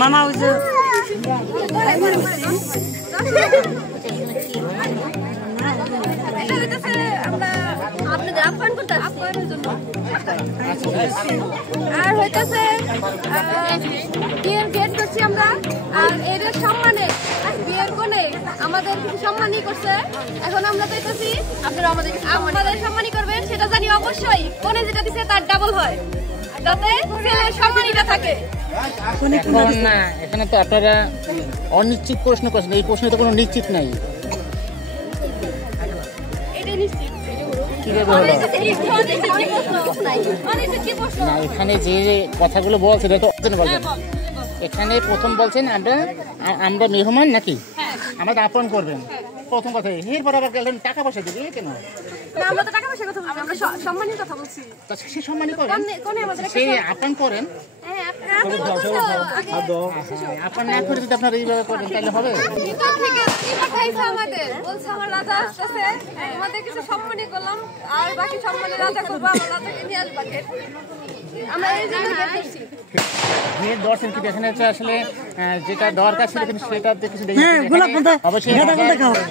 মামা ওই যে আপনাদের আপ্যায়ন করতে আপ্যায়নের জন্য আর হইতেছে বিয়ের গেট করছি আমরা আর এর সম্মানে বিয়ের কোণে আমাদের কিছু সম্মানই করছে। এখন আমরা চাইতেছি আপনারা আমাদের সম্মানই করবেন, সেটা জানি অবশ্যই কোণে যেটা দিচ্ছে তার ডাবল হয়, যাতে ছেলের সম্মানটা থাকে। না এখানে তো আপনারা অনিশ্চিত প্রশ্ন করছেন, এই প্রশ্নে তো কোনো নিশ্চিত নাই। এখানে যে কথাগুলো বলছেন এটা তো বলবেন। এখানে প্রথম বলছেন আমরা মেহমান নাকি আমাদের আপন করবেন, প্রথম কথা। এরপর আবার গেলেন টাকা পয়সা দিবি কেন? আমরা তো টাকা পয়সার কথা বলছি, আমরা সম্মানের কথা বলছি। সে সম্মানই করেন, সে আপন করেন। আপন না করে যদি আপনারা এইভাবে করেন তাহলে হবে? আমাদের বলছে আমার রাজা আসতেছে, আমাদের কিছু সম্মানই করলাম আর বাকি সম্মানের রাজা করবো, আমার রাজাকে নিয়ে আসবো। আমরা এই জন্য করছি মেয়ের দর্শন কিন্তু এখানে হচ্ছে আসলে যেটা দরকার ছিল কিন্তু সেটা কিছু অবশ্যই।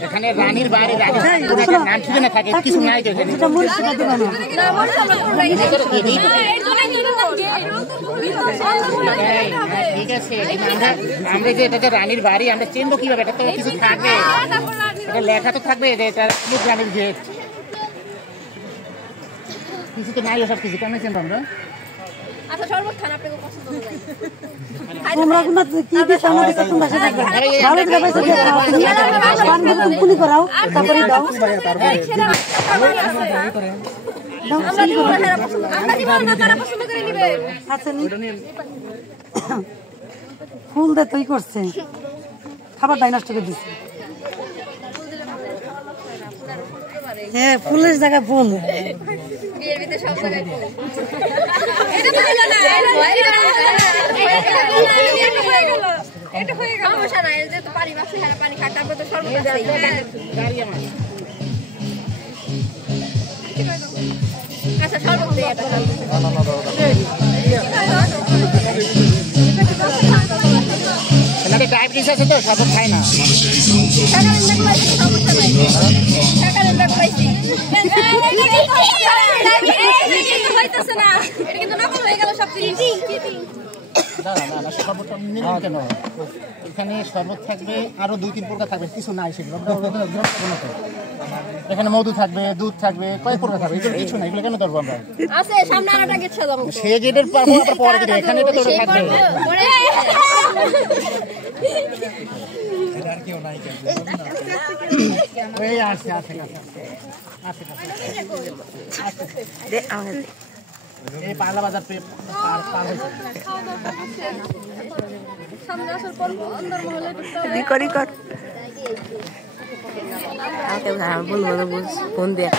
এখানে রানীর বাড়ি নাম ঠিকানা থাকে, কিছু নাই তো এখানে। ঠিক আছে, আমরা যে এটা রানীর বাড়ি আমরা চিনবো কিভাবে? এটা তো কিছু থাকবে, এটা লেখা তো থাকবে যে এটা রানীর গেট, কিছু তো নাই। সব কিছু কেমন চিনবো আমরা? আচ্ছা শরবত খান, আপনাকে পছন্দ হবে। তোমরা কোন কি দিছ আমাদের কাছে তোমরা সেটা করো। ভালো করে পয়সা দিয়ে দাও, পানি দিয়ে পুলি করাও, তারপরে দাও। আচ্ছা ফুল দে তুই করছে, খাবার দাই নষ্ট করে দিচ্ছে। হ্যাঁ ফুলের জায়গায় ফুল। বিয়ের ভিতরে সব জায়গায় ফুল। এটা হয়ে গেল সমস্যা নাই, যে তো পানি বাসে হ্যাঁ পানি খাটা তো সর্বদা আচ্ছা সর্বদা দিয়ে এটা ডায়াবেটিস আছে তো সব খায় না। এখানে শরবত থাকবে, আরো 2-3 প্রকার থাকবে, কিছু নাই সেগুলো। এখানে মধু থাকবে, দুধ থাকবে, কয়েক প্রকার থাকবে, এগুলো কিছু নাই। এগুলো কেন ধরবো আমরা? সে গেটের পরে এখানে তো থাকবে। এই পার্লা বাজার পার হয়েছে। ফোন দিয়ে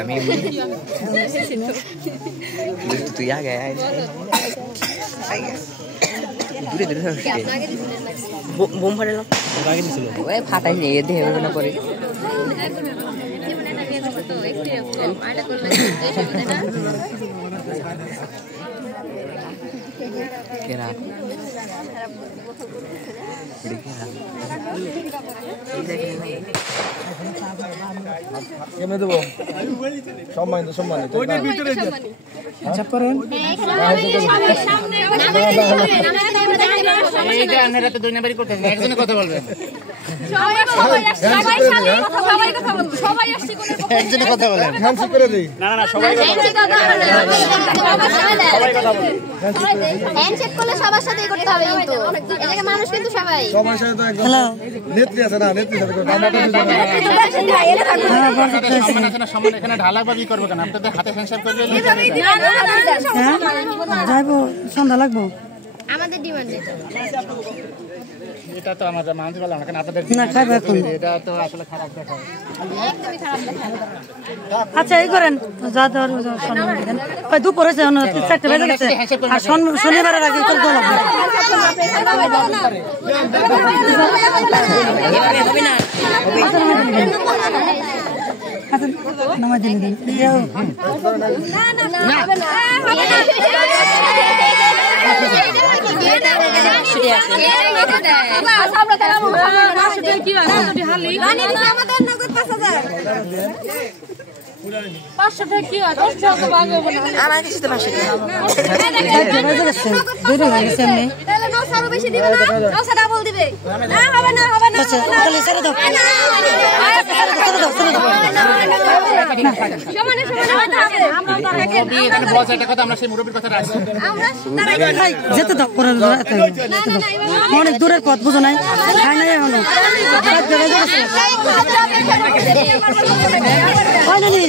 আমি তুই আগে দূরে দূরে বোম ফাটালাম, ফাটাই নিয়ে দেহে না করে কেরা কেমনে দেবো? সম্মানিত সম্মানিত একজনে কথা বলবেন, একজনে কথা বলেন। হ্যান্ডশেক করলে সবার সাথেই করতে হবে, কিন্তু এলাকার মানুষ কিন্তু সবাই সবার সাথে তো একদম নেত্রী আছে না, নেত্রী সাথে সম্মান এখানে ঢালা বা কি করবো কেন? আপনাদের হাতে হ্যান্ডশেক করলে যাইবো, সন্ধ্যা লাগবো। আমাদের ডিমান্ড এটা তো আমাদের মানতে পারলাম না, কারণ আপনাদের না, খাবে এখন। এটা তো আসলে খারাপ দেখা। একদমই খারাপ দেখা। আচ্ছা এই করেন যা দেওয়ার সম্মান দিবেন। ওই দুপুর হয়েছে 4টা বেজে গেছে আর শনিবারের আগে করে দেওয়া লাগবে। আচ্ছা নামাই দিন দিন আমার কিছু তো 500 টাকা বেজে গেছে দুটো হয়ে গেছে এমনি। তাহলে 900 আরো বেশি দিবে না, 900 ডাবল দিবে। না হবে না, হবে না। আচ্ছা তাহলে ছেড়ে দাও ছেড়ে দাও ছেড়ে দাও। সমানে সমানে হতে হবে। আমরা তো মুরব্বি এখানে বলছে একটা কথা, আমরা সেই মুরব্বির কথা রাখছি। আমরা ভাই যেতে দাও করে অনেক দূরের পথ বুঝো নাই খাই নাই এখনো বেজে গেছে হয় নানি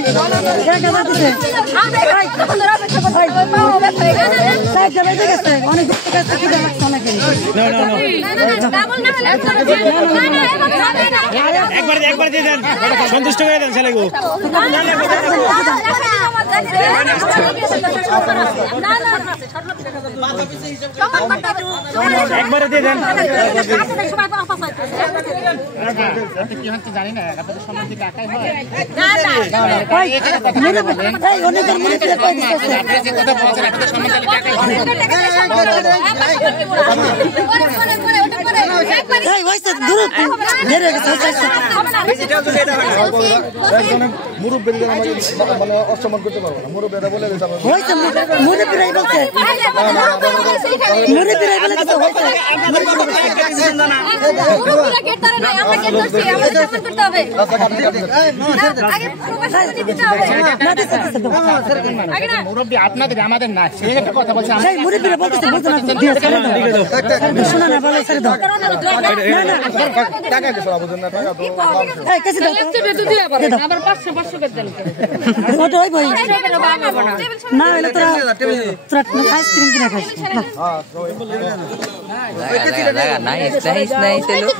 বেজে গেছে অনেক দূর থেকে লাগছে অনেকে একবার দিয়ে দেন, সন্তুষ্ট করে দেন ছেলেকে। একবারে দিয়ে দেন। কি হচ্ছে জানি না, আপনাদের সম্মান কি টাকাই হয়? অনেকের মনে করে কয় দিচ্ছে আপনি যে কথা বলছেন, আপনাদের সম্মান তাহলে টাকাই হয়। মুরব্বীদের আমাকে মানে অসম্মান করতে পারবো না, মুরব্বীরা বলে দিয়েছে আমার মনে পিড়াই বলছে মনে পিড়াই বলে দিচ্ছে মুরব্বি আপনাদের আমাদের না, সেই একটা কথা বলছে। সেই মুড়ি পিড়ে বলতেছে বলতে না শোনা না বলে ছেড়ে দাও টাকা দিছো না, বুঝুন না, টাকা তো এই কেসে দাও আবার 500 করে দেন। ও তো ওই ভাই না হলে তোরা আইসক্রিম কিনে খাইস নাইস লোক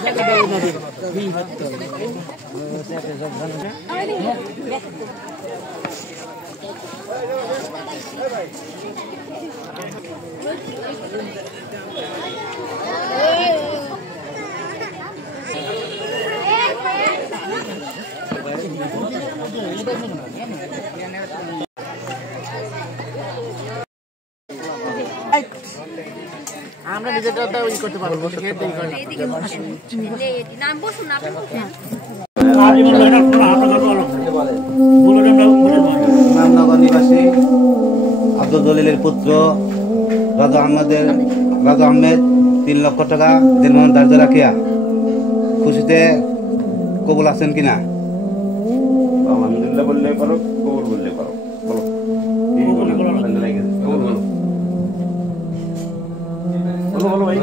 আমরা নিজেটা ই করতে পারবো। নাম বসুন না, আপনি বসুন। ইমামনগর নিবাসী আব্দুল জলিলের পুত্র রাজা আহমেদ 3 লক্ষ টাকা দিনমোহন ধার্য রাখিয়া খুশিতে কবুল আছেন কিনা? আলহামদুলিল্লাহ বললে পারো, কবুল বললে পারো। বলো বলো ভাই,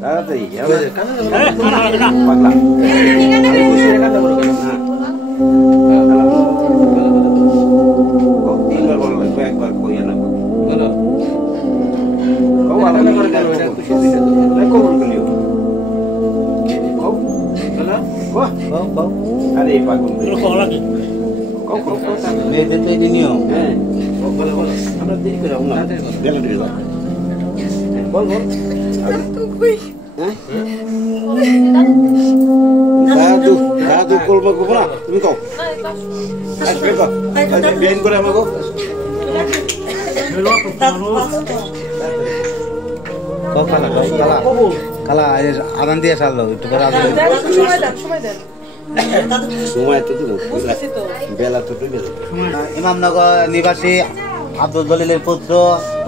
তাড়াতাড়ি পাগলা তিনবার বলো, একবার কইয়া না বলো কবুল করিও। আরে পাগল মেয়েদের তো এই নিয়ম। হ্যাঁ আমরা দেরি করে বেলা দিয়ে দাও। বল দাদু দাদু করবো না, তুমি কও বেন করে আমাকে খালা আদান দিয়ে সারলো একটু করে সময় তো বেলা তো ইমামনগর নিবাসী আব্দুল জলিলের পুত্র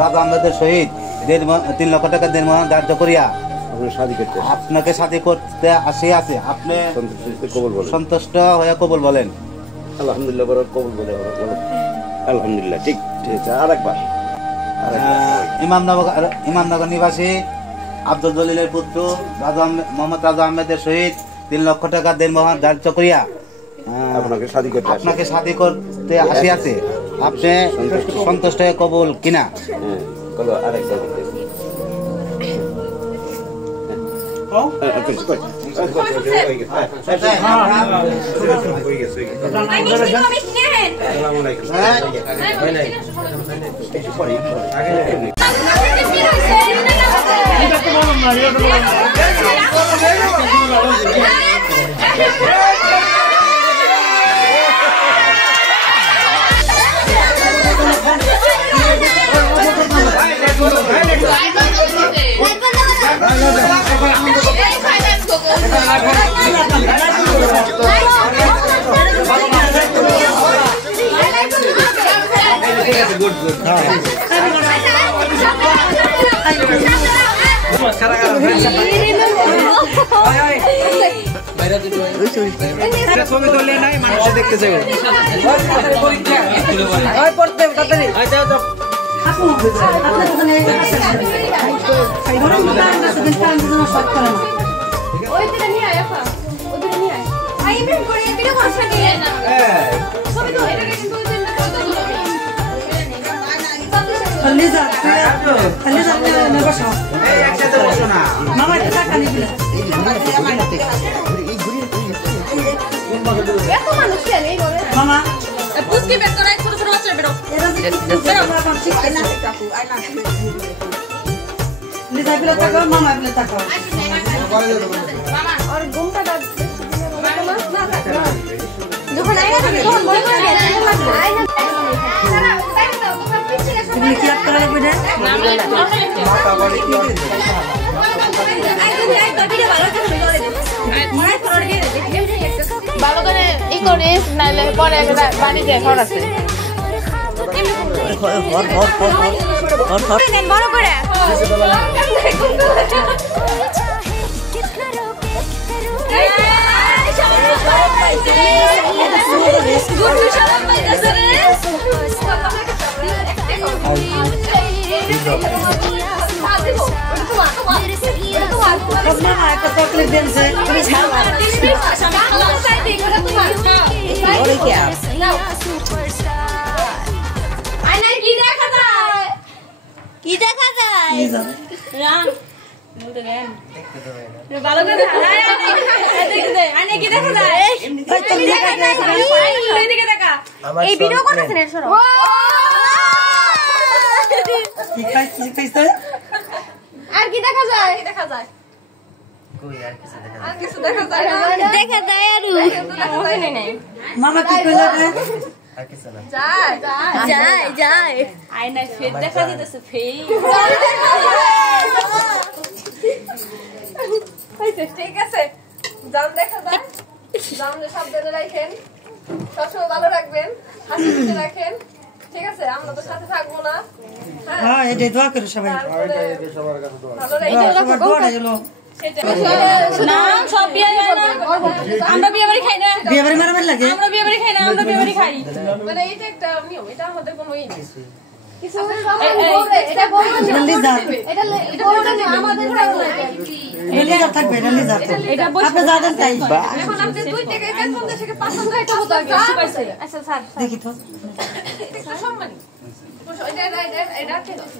রাজা আহমেদের সহিত 3 লক্ষ টাকা দিনমোহন ধার্য করিয়া আপনাকে শাদী করতে আসিয়াছে, আপনি সন্তুষ্ট হয়ে কবুল বলেন। আলহামদুলিল্লাহ বড় কবুল বলে বলো আলহামদুলিল্লাহ। ঠিক ঠিক আছে, আরেকবার। ইমামনগর নিবাসী আব্দুল জলিলের পুত্র মোহাম্মদ রাজা আহমেদের সহিত 3 লক্ষ টাকা দিনমোহন ধার্য করিয়া আপনাকে শাদী করতে আসিয়াছে, আপনি সন্তুষ্ট হয়ে কবুল কিনা? আরেকবার ছবি তুললে নাই মানুষ দেখতে চাইবে মামা একটা টাকা নিবি মামা পুচকি বের করে ছোট ছোট বাচ্চা বেরো লিজা বিলে টাকা মামা বিলে টাকা और घूमता যখন আইনা তখন বড় করে আইনা তুমি কি আপ করা লাগবে না ভালো করে ই করিস নাহলে পরে বাড়িতে ঘর আছে বড় করে মামা একটা চকলেট দেন সে তুমি কি দেখা যায় ভালো করে আইনে কি দেখা যায় এই ভিডিও করতেছেন এর সরো আর কি দেখা যায় আর কিছু দেখা যায় দেখা যায় আর মামা কি কইলা যায় আয়না ফের দেখা যেতেছে ঠিক আছে জাম দেখা যায় জামলে সাবধানে রাখেন সবসময় ভালো রাখবেন হাসি খুশি রাখেন ঠিক আছে আমরা তো সাথে থাকবো না হ্যাঁ এটা দোয়া করো সবাই ভালো রাখেন দোয়া হলো না সব বিয়ে হয় না আমরা বিয়ে বাড়ি খাই না বিয়ে বাড়ি মারামারি লাগে আমরা বিয়ে বাড়ি খাই না আমরা বিয়ে বাড়ি খাই মানে এটা একটা নিয়ম এটা আমাদের কোনো ই নেই কিছু এটা লিজা এটা আমাদের লিজা থাকবে এটা লিজা এটা আপনি যা দেন তাই এখন আপনি 2 থেকে 50 থেকে 500 টাকা কত আচ্ছা স্যার দেখি তো একটু সম্মানী এটা ঠিক আছে